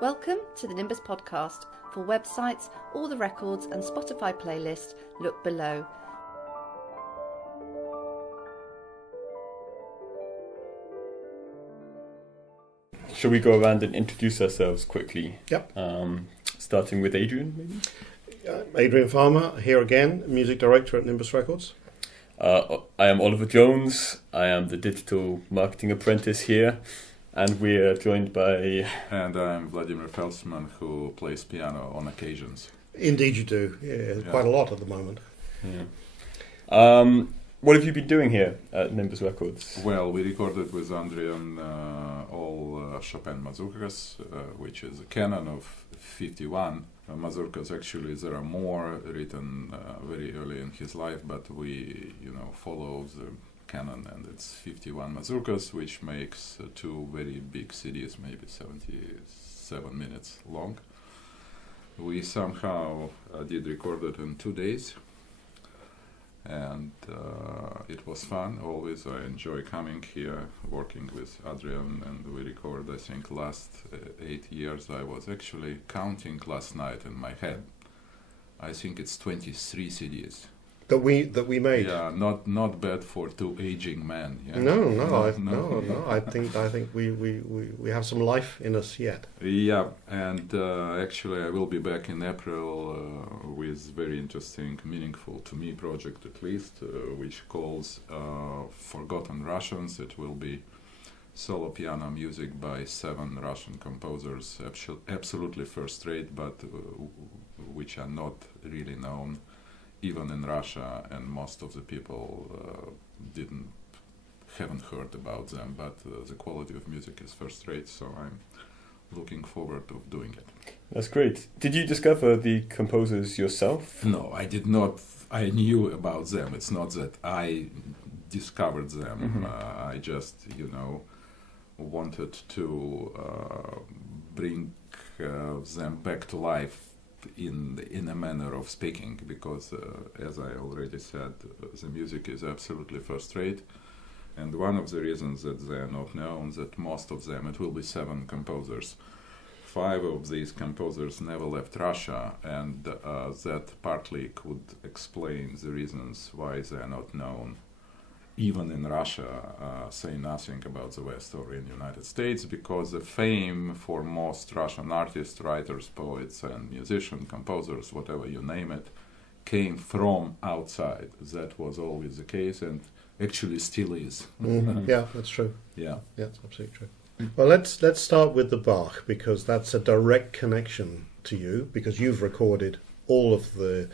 Welcome to the NIMBUS podcast. For websites, all the records and Spotify playlist, look below. Shall we go around and introduce ourselves quickly? Yep. Starting with Adrian, maybe? Adrian Farmer, here again, music director at NIMBUS Records. I am Oliver Jones. I am the digital marketing apprentice here. And we are joined by... And I'm Vladimir Feltsman, who plays piano on occasions. Indeed you do. Yeah. Quite a lot at the moment. Yeah. What have you been doing here at NIMBUS Records? Well, we recorded with Andrian all Chopin mazurkas, which is a canon of 51. Mazurkas, actually, there are more written very early in his life, but we, follow the canon, and it's 51 mazurkas, which makes two very big CDs, maybe 77 minutes long. We somehow did record it in 2 days, and it was fun. Always I enjoy coming here, working with Adrian, and we record, I think, last 8 years. I was actually counting last night in my head. I think it's 23 CDs. That we made. Yeah, not bad for two aging men. Yeah? No. I think we have some life in us yet. Yeah, and actually I will be back in April with very interesting, meaningful to me project at least, which calls Forgotten Russians. It will be solo piano music by 7 Russian composers, absolutely first rate, but which are not really known even in Russia, and most of the people haven't heard about them, but the quality of music is first rate, so I'm looking forward to doing it. That's great. Did you discover the composers yourself? No, I did not. I knew about them. It's not that I discovered them. I just, wanted to bring them back to life in a manner of speaking, because as I already said, the music is absolutely first rate, and one of the reasons that they are not known, that most of them, it will be 7 composers, 5 of these composers never left Russia, and that partly could explain the reasons why they are not known even in Russia, say nothing about the West or in the United States, because the fame for most Russian artists, writers, poets, and musicians, composers, whatever you name it, came from outside. That was always the case, and actually still is. Yeah, that's true. Yeah, that's absolutely true. Well, let's start with the Bach, because that's a direct connection to you, because you've recorded all of the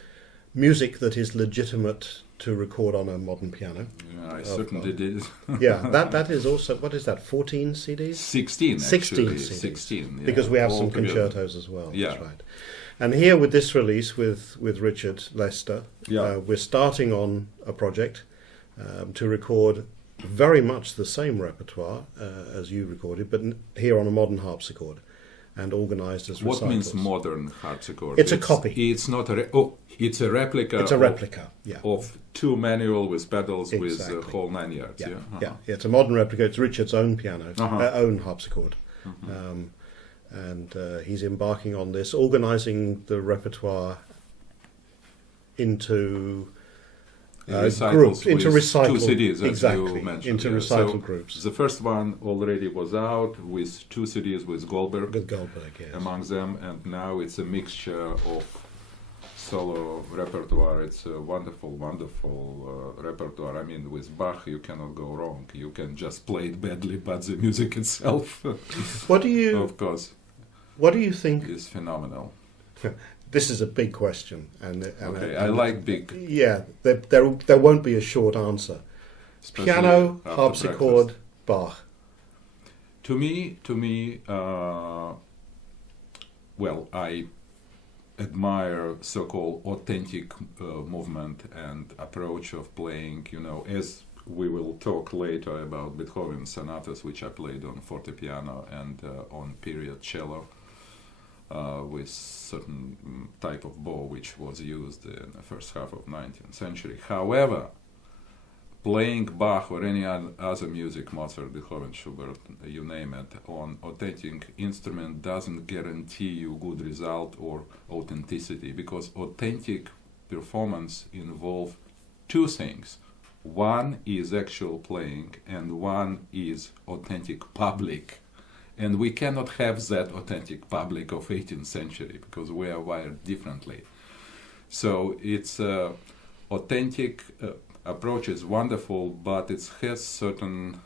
music that is legitimate to record on a modern piano. Yeah, I certainly did. Yeah, that is also, what is that, 14 CDs? 16, 16 actually. CDs. 16, yeah. Because we have some together. concertos as well, Yeah. that's right. And here with this release with Richard Lester, we're starting on a project to record very much the same repertoire as you recorded, but here on a modern harpsichord, and organised as recitals. What means modern harpsichord? It's a copy. It's not a it's a replica. It's a replica, of 2 manual with pedals, exactly. with the whole 9 yards. Yeah, it's a modern replica. It's Richard's own piano, own harpsichord, and he's embarking on this, organising the repertoire into groups, into recital, 2 CDs, exactly, as you mentioned. into recital groups. The first one already was out with 2 CDs with Goldberg. With Goldberg, yes. Among them, and now it's a mixture of solo repertoire. It's a wonderful repertoire. I mean, with Bach you cannot go wrong. You can just play it badly, but the music itself, what do you think is phenomenal. This is a big question, and I like big. Yeah, there won't be a short answer. Especially Piano, after harpsichord, breakfast. Bach. To me, well, I admire so-called authentic movement and approach of playing, as we will talk later about Beethoven sonatas, which I played on fortepiano and on period cello, with certain type of bow which was used in the first half of 19th century. However, playing Bach or any other music, Mozart, Beethoven, Schubert, you name it, on authentic instrument doesn't guarantee you good result or authenticity, because authentic performance involves two things. One is actual playing and one is authentic public. And we cannot have that authentic public of 18th century because we are wired differently. So it's authentic approach is wonderful, but it has certain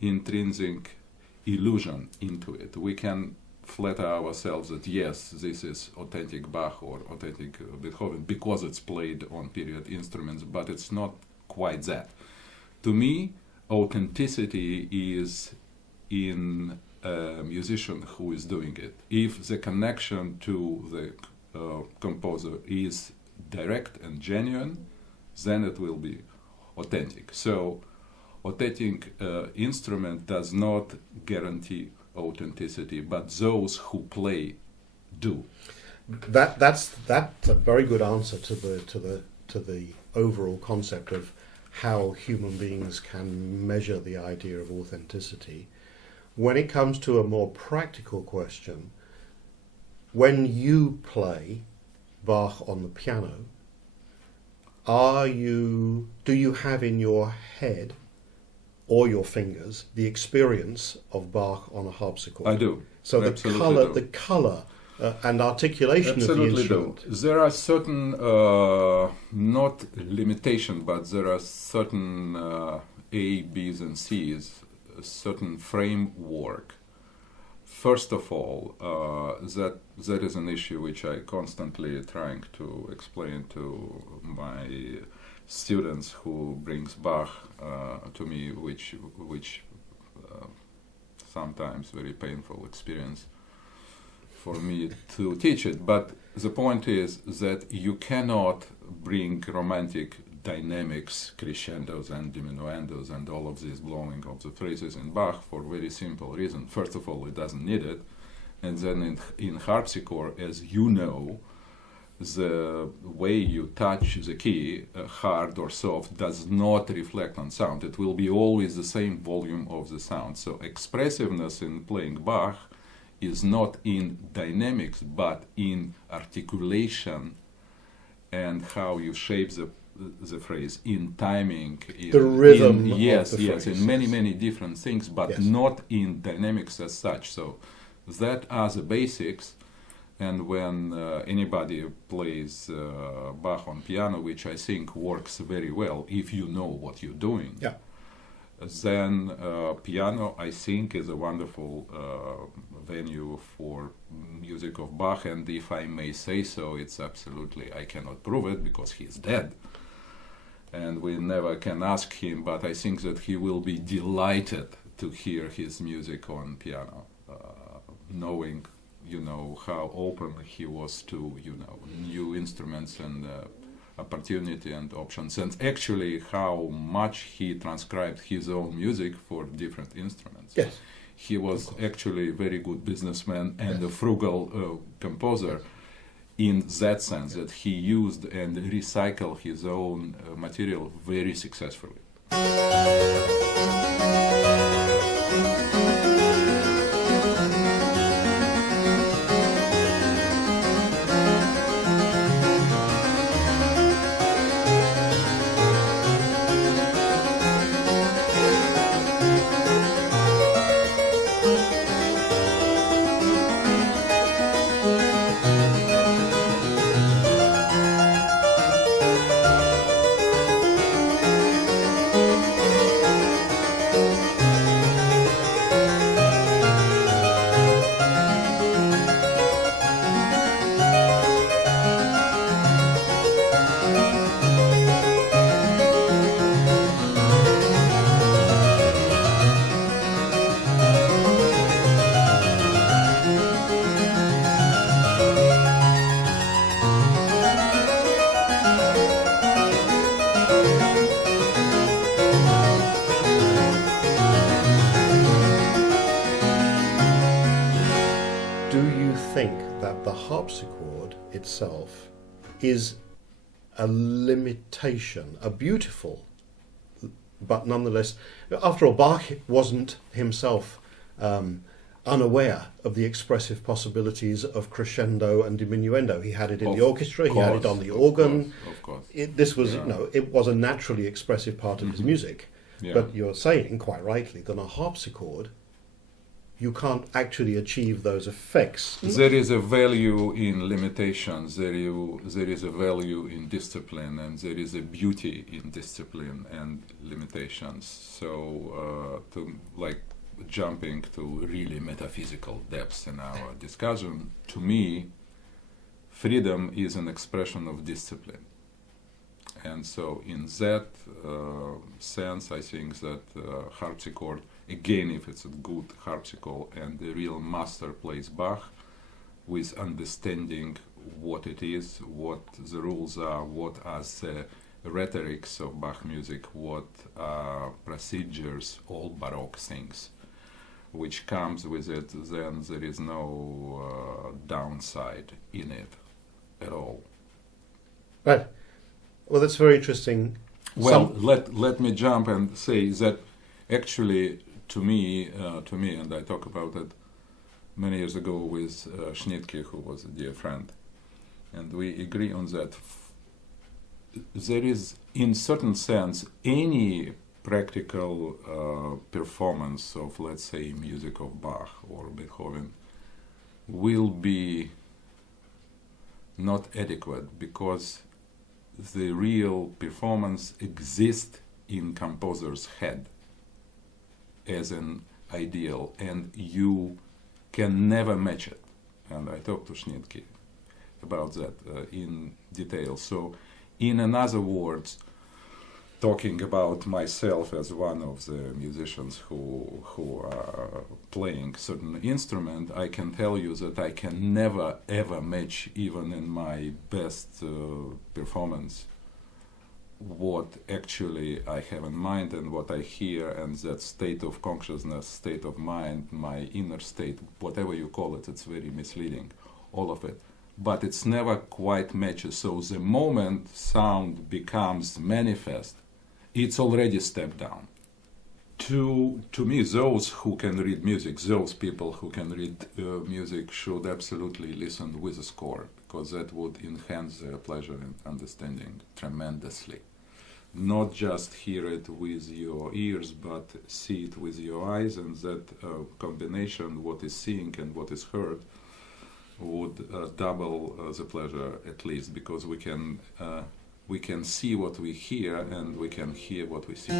intrinsic illusion into it. We can flatter ourselves that yes, this is authentic Bach or authentic Beethoven because it's played on period instruments, but it's not quite that. To me, authenticity is in a musician who is doing it. If the connection to the composer is direct and genuine, then it will be authentic. So authentic instrument does not guarantee authenticity, but those who play do. That's a very good answer to the overall concept of how human beings can measure the idea of authenticity. When it comes to a more practical question, when you play Bach on the piano, do you have in your head or your fingers the experience of Bach on a harpsichord? I do. So Absolutely the color and articulation Absolutely of the instrument. do. There are certain not limitation, but there are certain A, B's, and C's, a certain framework. First of all, that is an issue which I constantly trying to explain to my students who brings Bach to me, which sometimes very painful experience for me to teach it. But the point is that you cannot bring romantic dynamics, crescendos and diminuendos and all of this blowing of the phrases in Bach for very simple reason. First of all, it doesn't need it. And then in harpsichord, as you know, the way you touch the key, hard or soft, does not reflect on sound. It will be always the same volume of the sound. So expressiveness in playing Bach is not in dynamics, but in articulation and how you shape the phrase, in timing, the rhythm. Yes, of the yes, phrase. in many different things, but Yes. not in dynamics as such. So that are the basics. And when anybody plays Bach on piano, which I think works very well if you know what you're doing, Yeah. then piano, I think, is a wonderful venue for music of Bach. And if I may say so, it's absolutely, I cannot prove it because he's dead. And we never can ask him, but I think that he will be delighted to hear his music on piano, knowing, how open he was to, new instruments and opportunity and options, and actually how much he transcribed his own music for different instruments. Yes. He was actually a very good businessman and a frugal composer in that sense that he used and recycled his own material very successfully. Harpsichord itself is a limitation, a beautiful but nonetheless, after all, Bach wasn't himself unaware of the expressive possibilities of crescendo and diminuendo. He had it in the orchestra, he had it on the organ. Of course. This was, it was a naturally expressive part of his music. Yeah. But you're saying, quite rightly, that on a harpsichord, you can't actually achieve those effects. There is a value in limitations, there is a value in discipline, and there is a beauty in discipline and limitations. So, jumping to really metaphysical depths in our discussion, to me, freedom is an expression of discipline. And so in that sense, I think that harpsichord, again, if it's a good harpsichord and the real master plays Bach with understanding what it is, what the rules are, what are the rhetorics of Bach music, what are procedures, all Baroque things, which comes with it, then there is no downside in it at all. Right. Well, that's very interesting. Well, let me jump and say that actually, to me, and I talked about it many years ago with Schnittke, who was a dear friend, and we agree on that. There is, in certain sense, any practical performance of, let's say, music of Bach or Beethoven will be not adequate, because the real performance exists in composer's head as an ideal, and you can never match it. And I talked to Schnittke about that in detail. So, in other words, talking about myself as one of the musicians who are playing certain instrument, I can tell you that I can never ever match, even in my best performance, what actually I have in mind and what I hear, and that state of consciousness, state of mind, my inner state, whatever you call it, it's very misleading, all of it. But it's never quite matches. So the moment sound becomes manifest, it's already stepped down. To me, those who can read music, those people who can read music should absolutely listen with a score, because that would enhance their pleasure and understanding tremendously. Not just hear it with your ears, but see it with your eyes, and that combination, what is seen and what is heard, would double the pleasure at least, because we can see what we hear and we can hear what we see.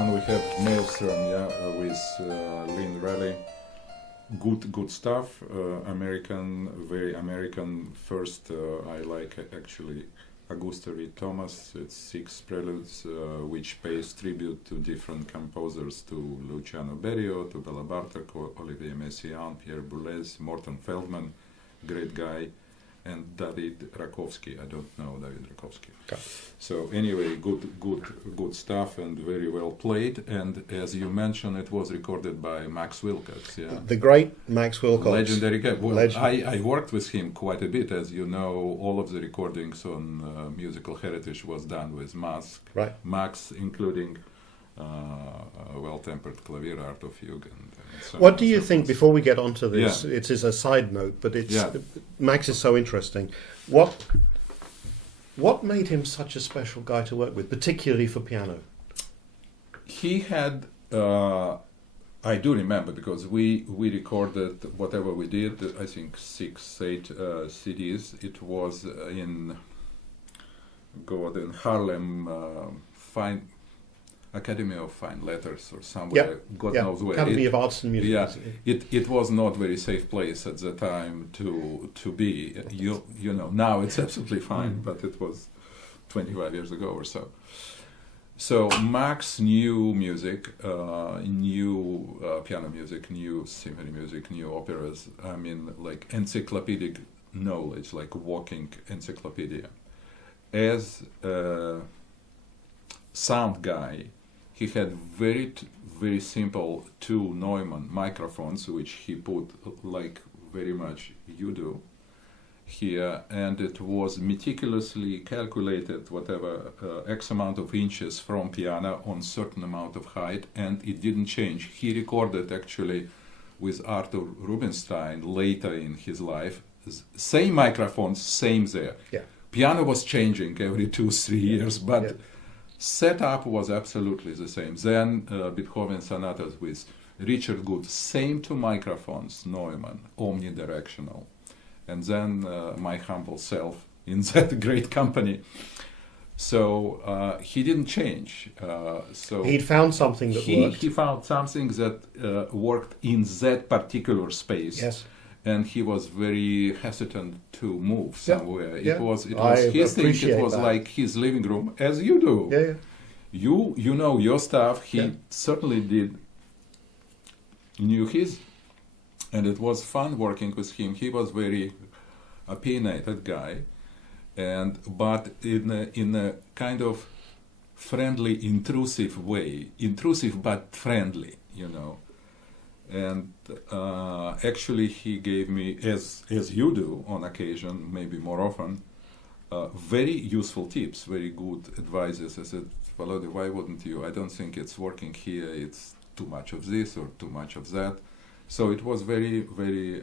one we have Maëlstrom, with Lynn Raleigh. Good stuff. Very American. First, I like actually Augusta Reed Thomas. It's 6 preludes, which pays tribute to different composers, to Luciano Berio, to Bela Bartok, Olivier Messiaen, Pierre Boulez, Morton Feldman, great guy, and David Rakowski. I don't know David Rakowski. Okay. So anyway, good stuff and very well played. And as you mentioned, it was recorded by Max Wilcox. Yeah, the great Max Wilcox, legendary guy. Well, I worked with him quite a bit, as you know. All of the recordings on Musical Heritage was done with Max, including Well-Tempered Clavier, Art of Fugue. What do you think, before we get onto this, it is a side note, but Max is so interesting. What made him such a special guy to work with, particularly for piano? He had, I do remember, because we recorded whatever we did, I think 6-8 CDs. It was in Harlem, Academy of Fine Letters or somewhere, God knows where. Academy of Arts and Music. Yeah, it was not very safe place at the time to be. You know, now it's absolutely fine, but it was 25 years ago or so. So Max knew music, knew piano music, knew symphony music, knew operas. I mean, like encyclopedic knowledge, like walking encyclopedia. As a sound guy, he had very simple 2 Neumann microphones, which he put like very much you do here, and it was meticulously calculated, whatever X amount of inches from piano on certain amount of height, and it didn't change. He recorded actually with Arthur Rubinstein later in his life, same microphones, same there. Yeah. Piano was changing every 2-3 years, but setup was absolutely the same. Then Beethoven sonatas with Richard Good, same 2 microphones, Neumann, omnidirectional. And then my humble self in that great company. So he didn't change. So he'd found something that worked. He found something that worked in that particular space. Yes. And he was very hesitant to move somewhere. It was I his thing. It was that. like his living room, as you do. Yeah. You know your stuff. He certainly knew his, and it was fun working with him. He was very opinionated guy, but in a kind of friendly, intrusive way. Intrusive but friendly, you know. And actually he gave me, as you do on occasion, maybe more often, very useful tips, very good advices. I said, Volodya, why wouldn't you? I don't think it's working here. It's too much of this or too much of that. So it was very, very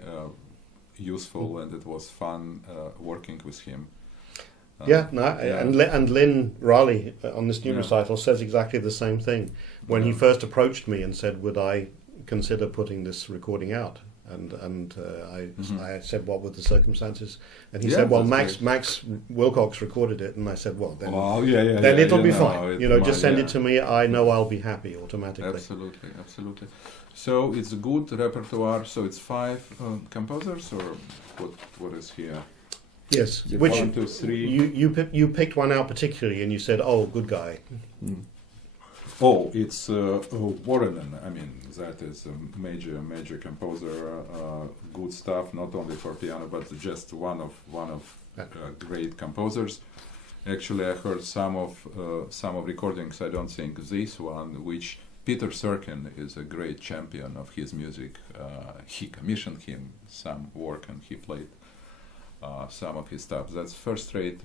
useful, and it was fun working with him. And Lynn Raleigh on this new recital says exactly the same thing. When he first approached me and said, would I consider putting this recording out, and I said, what were the circumstances? And he said, well, Max Wilcox recorded it, and I said, well, then it'll be fine. You know, just send it to me. I know I'll be happy automatically. Absolutely. So it's a good repertoire. So it's 5 composers, or what is here? Yes. Which 1, 2, 3. You picked one out particularly, and you said, oh, good guy. Oh, it's Warren. I mean, that is a major composer. Good stuff, not only for piano, but just one of great composers. Actually, I heard some of recordings. I don't think this one, which Peter Serkin is a great champion of his music. He commissioned him some work, and he played some of his stuff. That's first rate.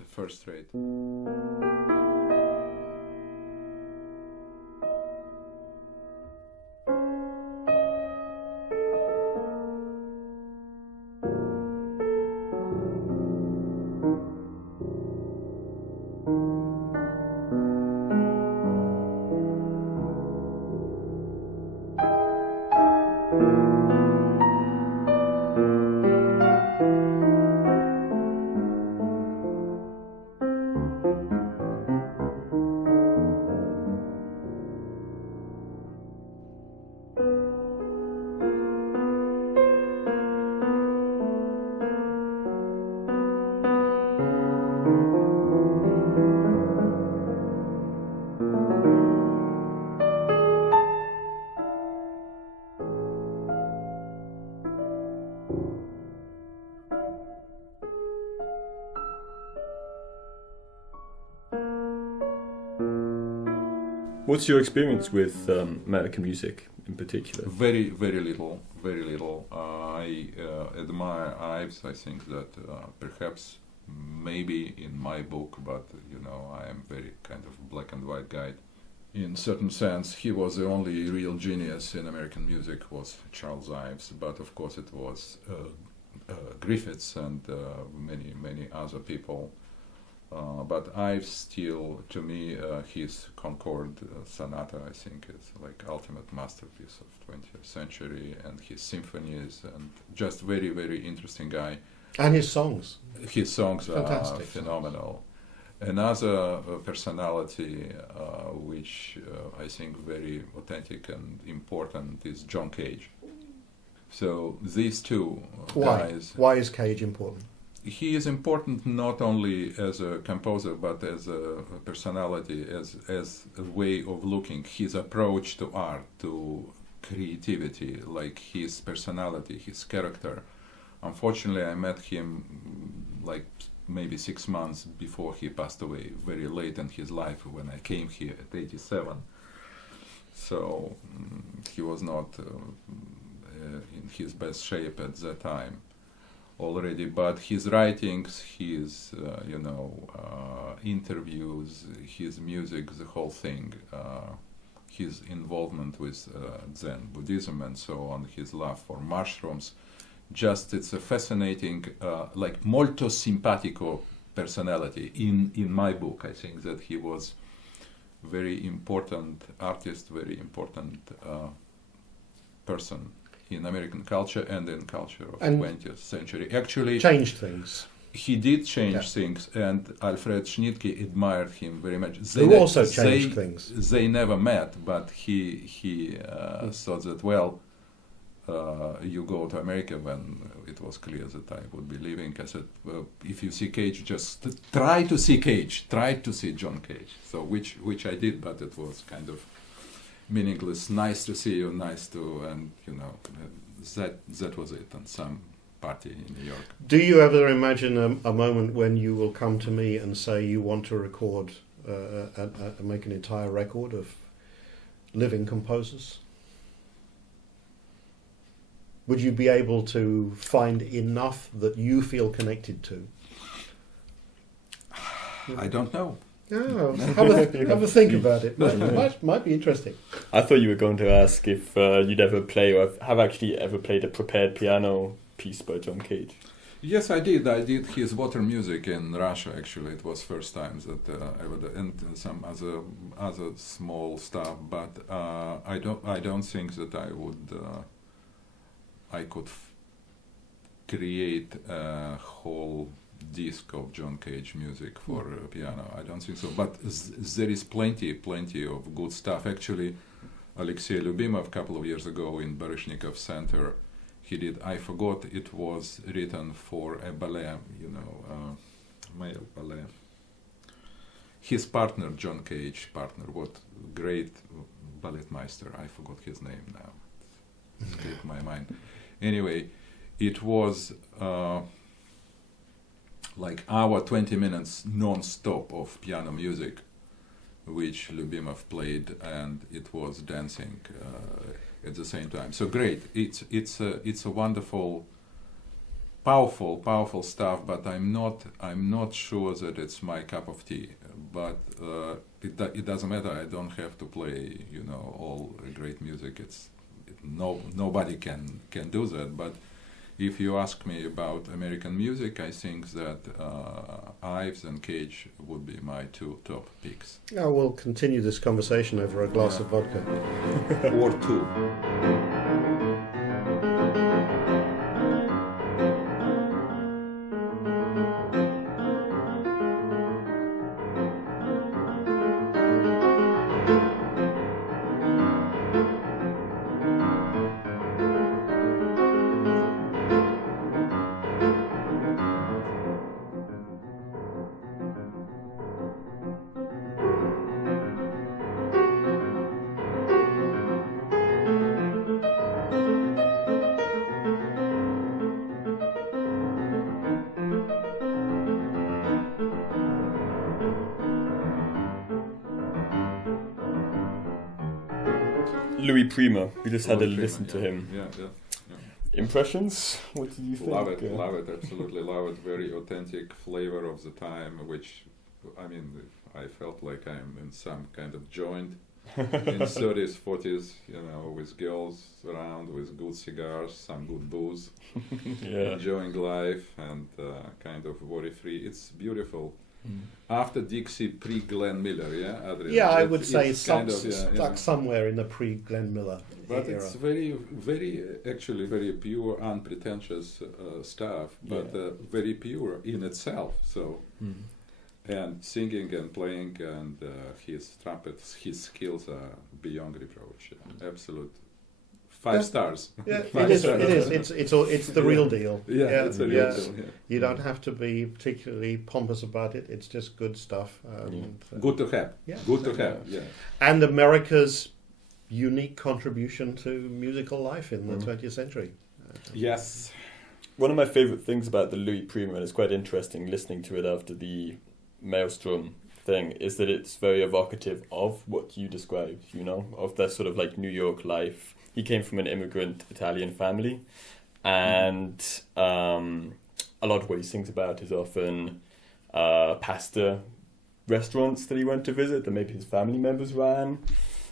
What's your experience with American music in particular? Very, very little, very little. I admire Ives. I think that perhaps maybe in my book, but I am very kind of black and white guy. In certain sense, he was the only real genius in American music, was Charles Ives. But of course, it was Griffiths and many other people. But Ives still, to me, his Concord Sonata, I think, is like ultimate masterpiece of 20th century, and his symphonies, and just very, very interesting guy. And his songs. His songs Fantastic are phenomenal. Another personality which I think very authentic and important is John Cage. So these two guys... Why is Cage important? He is important not only as a composer, but as a personality, as a way of looking, his approach to art, to creativity, like his personality, his character. Unfortunately, I met him like maybe 6 months before he passed away, very late in his life when I came here at 87. So he was not in his best shape at that time already, but his writings, his interviews, his music, the whole thing, his involvement with Zen Buddhism and so on, his love for mushrooms, just it's a fascinating, like molto simpatico personality in my book. I think that he was very important artist, very important person in American culture and in culture of 20th century. Actually, changed things. He did change things, and Alfred Schnittke admired him very much. Who also changed things. They never met, but he thought that, well, you go to America when it was clear that I would be leaving. I said, if you see Cage, just try to see Cage, try to see John Cage. So which I did, but it was kind of meaningless. Nice to see you, nice to, and that was it on some party in New York. Do you ever imagine a moment when you will come to me and say you want to record, make an entire record of living composers? Would you be able to find enough that you feel connected to? I don't know. Oh, have a think about it. Might be interesting. I thought you were going to ask if you'd ever play or have actually ever played a prepared piano piece by John Cage. Yes, I did. I did his water music in Russia. Actually, it was first time that I would, and some other small stuff. But I don't think that I would. I could create a whole disc of John Cage music for piano. I don't think so. But there is plenty of good stuff. Actually, Alexei Lyubimov a couple of years ago in Baryshnikov Center, he did I Forgot. It was written for a ballet, male ballet. His partner, John Cage, what great balletmeister. I forgot his name now. It escaped my mind. Anyway, it was like hour, 20 minutes non-stop of piano music, which Lyubimov played, and it was dancing at the same time. So great! It's a wonderful, powerful stuff. But I'm not sure that it's my cup of tea. But it doesn't matter. I don't have to play all great music. Nobody can do that. But if you ask me about American music, I think that Ives and Cage would be my two top picks. Yeah, we'll continue this conversation over a glass of vodka. Or two. Louis Prima. We just had a Louis listen Prima, to him. Yeah. Impressions? What did you think? Love it, absolutely love it. Very authentic flavor of the time, which, I mean, I felt like I'm in some kind of joint in 30s, 40s, with girls around, with good cigars, some good booze, enjoying life and kind of worry-free. It's beautiful. After Dixie, pre-Glenn Miller, Adrian? Yeah, I would say it's kind of, stuck somewhere in the pre-Glenn Miller But era. it's actually very pure, unpretentious stuff, but very pure in itself. So, and singing and playing and his trumpets, his skills are beyond reproach. Absolute 5 stars. Yeah, 5 it stars. is. It's the real deal. It's a real deal. Yeah. You don't have to be particularly pompous about it. It's just good stuff. Good to have. Yeah. Good to have. Yeah. And America's unique contribution to musical life in the 20th century. Yes. One of my favourite things about the Louis Prima, and it's quite interesting listening to it after the Maëlstrom thing, is that it's very evocative of what you described, of that sort of like New York life. He came from an immigrant Italian family, and a lot of what he sings about is often pasta restaurants that he went to visit that maybe his family members ran,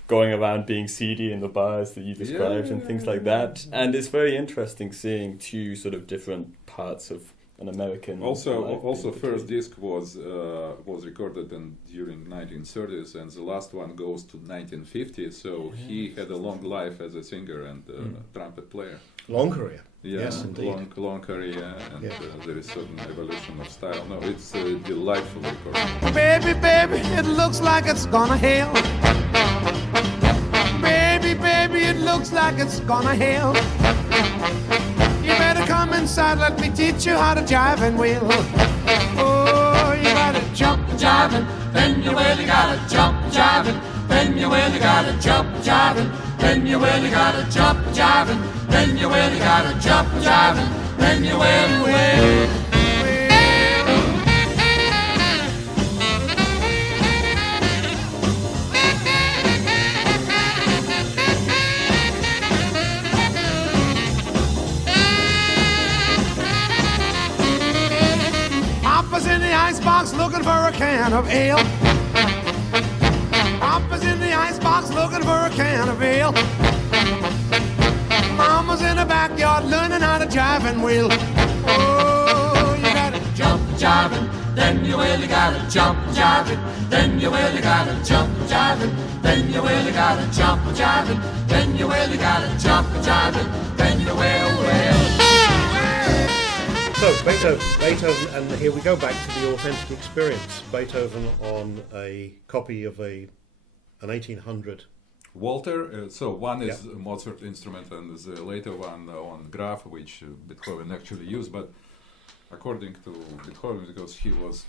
going around being seedy in the bars that you described and things like that. And it's very interesting seeing two sort of different parts of an American Also first disc was recorded during 1930s, and the last one goes to 1950. So he had a long life as a singer and trumpet player. Long career. Yeah, yes, indeed. long career, and there is certain evolution of style. No, it's a delightful recording. Baby, it looks like it's gonna hail. Baby, it looks like it's gonna hail. You better come inside, let me teach you how to jive and wheel. Oh, you gotta jump jiving, then you really gotta jump jiving, then you really gotta jump jiving, then you really gotta jump jiving, then you really gotta jump jiving, then you will. Papa's in the icebox looking for a can of ale. Papa's in the icebox looking for a can of ale. Mama's in the backyard learning how to jive and wheel. Oh, you gotta jump jiving, then you really gotta jump jiving, then you really gotta jump jiving, then you really gotta jump jiving, then you really gotta jump jiving, then you will. So Beethoven, and here we go back to the authentic experience. Beethoven on a copy of an 1800. Walter, so one is a Mozart instrument and the later one on Graf, which Beethoven actually used, but according to Beethoven, because he was,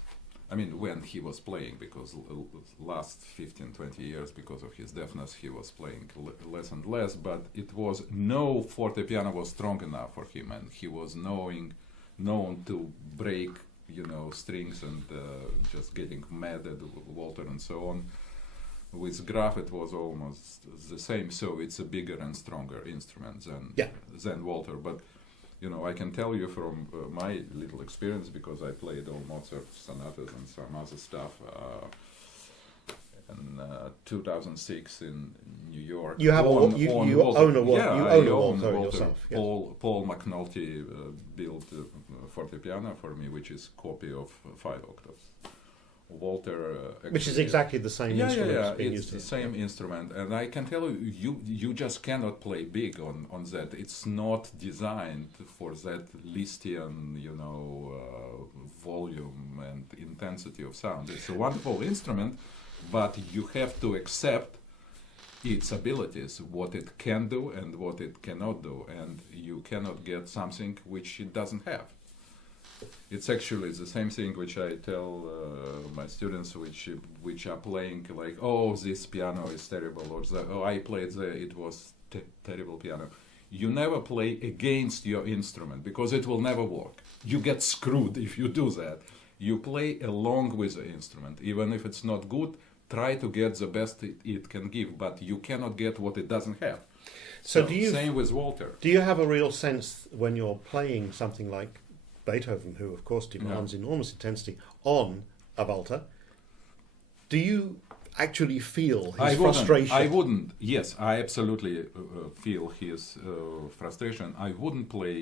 when he was playing, because last 15-20 years, because of his deafness, he was playing less and less, but it was no fortepiano was strong enough for him, and he was known to break, strings and just getting mad at Walter and so on. With Graf, it was almost the same, so it's a bigger and stronger instrument than Walter. But I can tell you from my little experience, because I played all Mozart sonatas and some other stuff. In 2006 in New York. You have you own a Walter yourself. Yes. Paul McNulty built a fortepiano for me, which is a copy of 5 octaves. Walter, which is exactly the same instrument. Yeah, being it's used the same instrument, and I can tell you just cannot play big on that. It's not designed for that Lisztian, volume and intensity of sound. It's a wonderful instrument, but you have to accept its abilities, what it can do and what it cannot do, and you cannot get something which it doesn't have. It's actually the same thing which I tell my students which are playing like, oh, this piano is terrible, or I played it was terrible piano. You never play against your instrument because it will never work. You get screwed if you do that. You play along with the instrument. Even if it's not good, try to get the best it can give, but you cannot get what it doesn't have. So same with Walter. Do you have a real sense when you're playing something like Beethoven, who of course demands enormous intensity, on a Walter? Do you actually feel his frustration? I wouldn't. Yes, I absolutely feel his frustration. I wouldn't play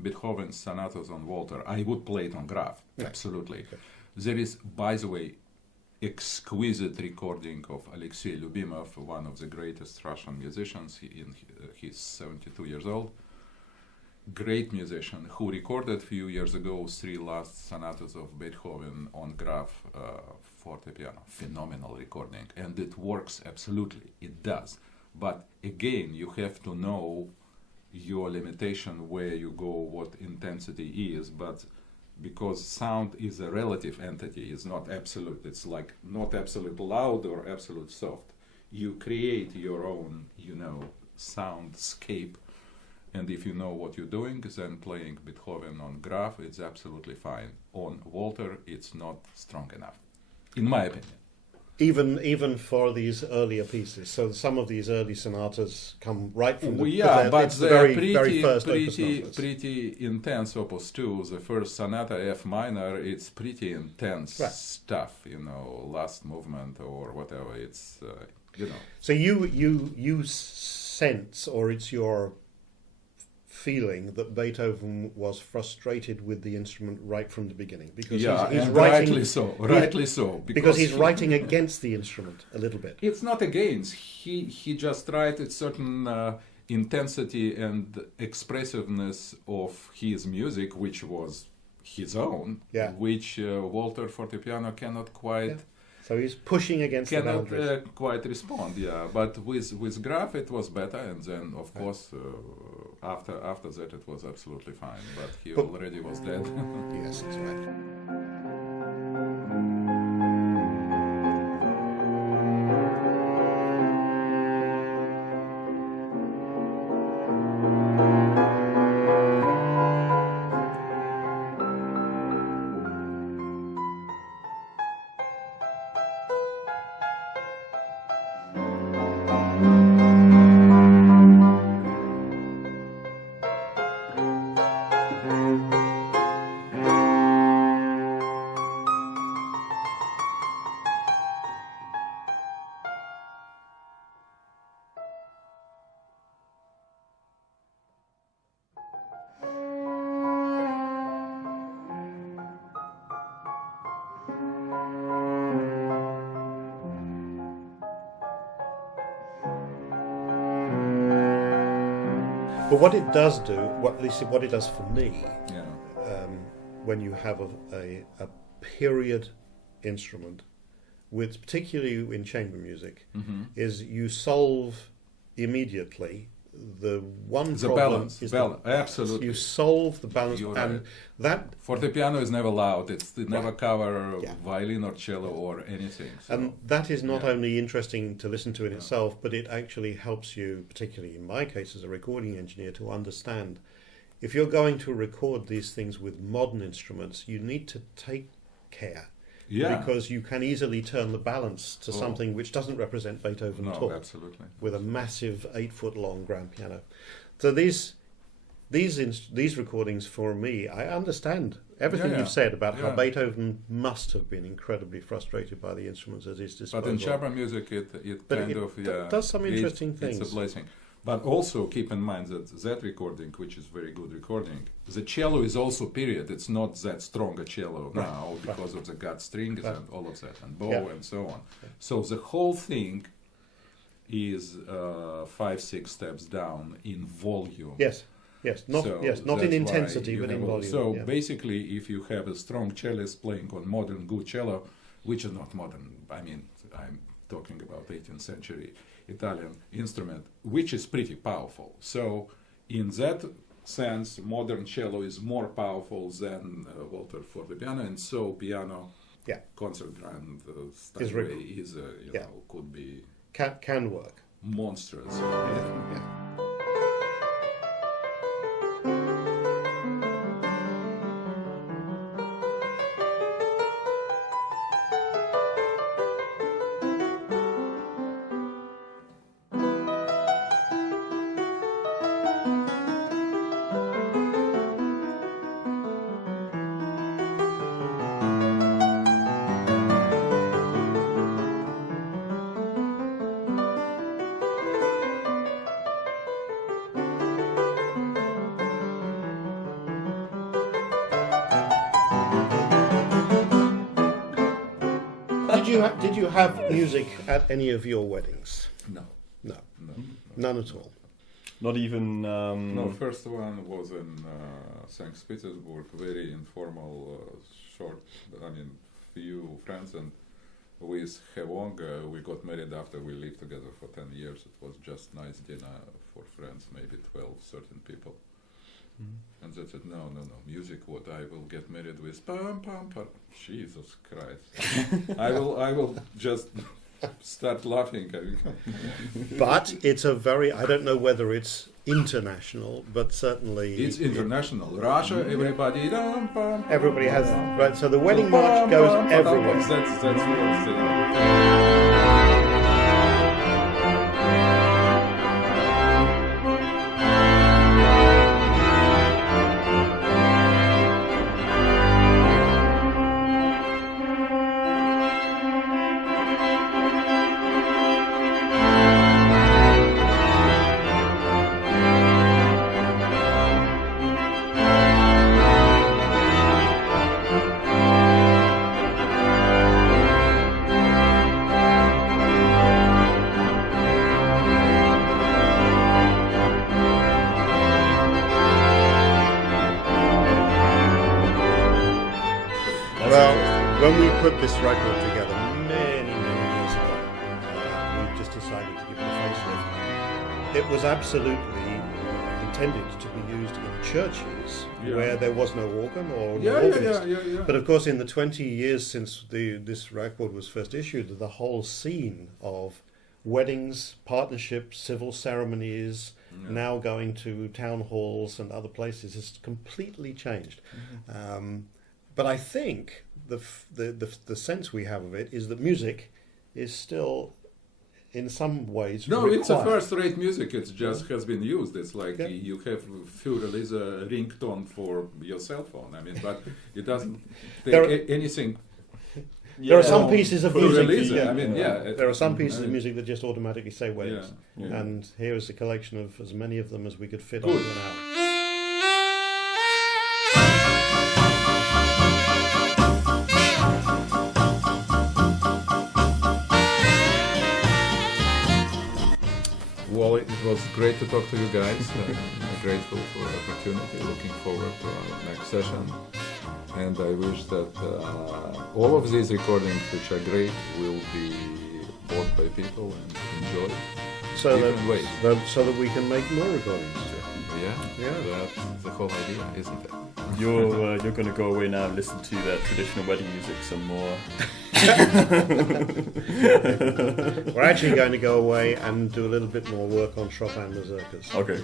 Beethoven's sonatas on Walter. I would play it on Graf. Yeah. Absolutely. Okay. There is, by the way, exquisite recording of Alexei Lyubimov, one of the greatest Russian musicians. He's 72 years old. Great musician who recorded a few years ago 3 last sonatas of Beethoven on Graf fortepiano. Phenomenal recording, and it works absolutely. It does. But again, you have to know your limitation, where you go, what intensity is. But because sound is a relative entity, it's not absolute. It's like not absolute loud or absolute soft. You create your own, soundscape. And if you know what you're doing, then playing Beethoven on Graf, it's absolutely fine. On Walter, it's not strong enough, in my opinion. Even for these earlier pieces. So some of these early sonatas come right from but very pretty, first opus novels. pretty intense opus 2. The first sonata, F minor, it's pretty intense stuff, last movement or whatever. It's, So you sense, or it's your feeling, that Beethoven was frustrated with the instrument right from the beginning, because he's writing, rightly so, because he's writing against the instrument a little bit. It's not against. He just tried a certain intensity and expressiveness of his music, which was his own, which Walter fortepiano cannot quite. Yeah. So he's pushing against the boundaries. Cannot quite respond, But with Graf it was better, and then of course after that it was absolutely fine. But he already was dead. Yes, that's right. But what it does do, at least what it does for me, when you have a period instrument, with particularly in chamber music, is you solve immediately the problem. Absolutely. You solve the balance, You're and right. that Fortepiano is never loud. It never cover violin or cello or anything. So. And that is not only interesting to listen to in itself, but it actually helps you, particularly in my case as a recording engineer, to understand if you're going to record these things with modern instruments, you need to take care. Because you can easily turn the balance to something which doesn't represent Beethoven at all. Absolutely. With a massive 8-foot-long grand piano. So these recordings, for me, I understand everything you've said about how Beethoven must have been incredibly frustrated by the instruments at his disposal. But in chamber music, it does some interesting things. It's a blessing. But also keep in mind that recording, which is very good recording, the cello is also period. It's not that strong a cello now because of the gut strings and all of that, and bow and so on. So the whole thing is 5-6 steps down in volume. Not in intensity, but in volume. So basically, if you have a strong cellist playing on modern good cello, which is not modern, I mean, I'm talking about 18th century Italian instrument, which is pretty powerful. So in that sense, modern cello is more powerful than Walter fortepiano, and so piano concert grand Steinway is could be can work. Monstrous. Did you have music at any of your weddings? No. None at all. Not even. No, first one was in St. Petersburg, very informal, short. I mean, few friends, and with Hevong, we got married after we lived together for 10 years. It was just nice dinner for friends, maybe 12, 13 people. And they said, no, music, what, I will get married with pam, pam, pam. Jesus Christ. I will just start laughing. But it's I don't know whether it's international, but certainly... It's international. Russia, everybody... Everybody has... Right, so the wedding march goes everywhere. That's what When we put this record together many years ago, we just decided to give it a facelift. It was absolutely intended to be used in churches where there was no organ or no organist. But of course, in the 20 years since this record was first issued, the whole scene of weddings, partnerships, civil ceremonies, now going to town halls and other places has completely changed. But I think the sense we have of it is that music is still, in some ways, required. It's a first-rate music. It just has been used. It's like you have to release a ringtone for your cell phone. I mean, but it doesn't take anything. There are some pieces of music. There are some pieces of music that just automatically say weddings, and here is a collection of as many of them as we could fit onto an hour. Well, it was great to talk to you guys. I'm grateful for the opportunity. Looking forward to our next session. And I wish that all of these recordings, which are great, will be bought by people and enjoyed. So that we can make more recordings. Yeah. That's the whole idea, isn't it? You're going to go away now and listen to that traditional wedding music some more. We're actually going to go away and do a little bit more work on Chopin mazurkas. Okay.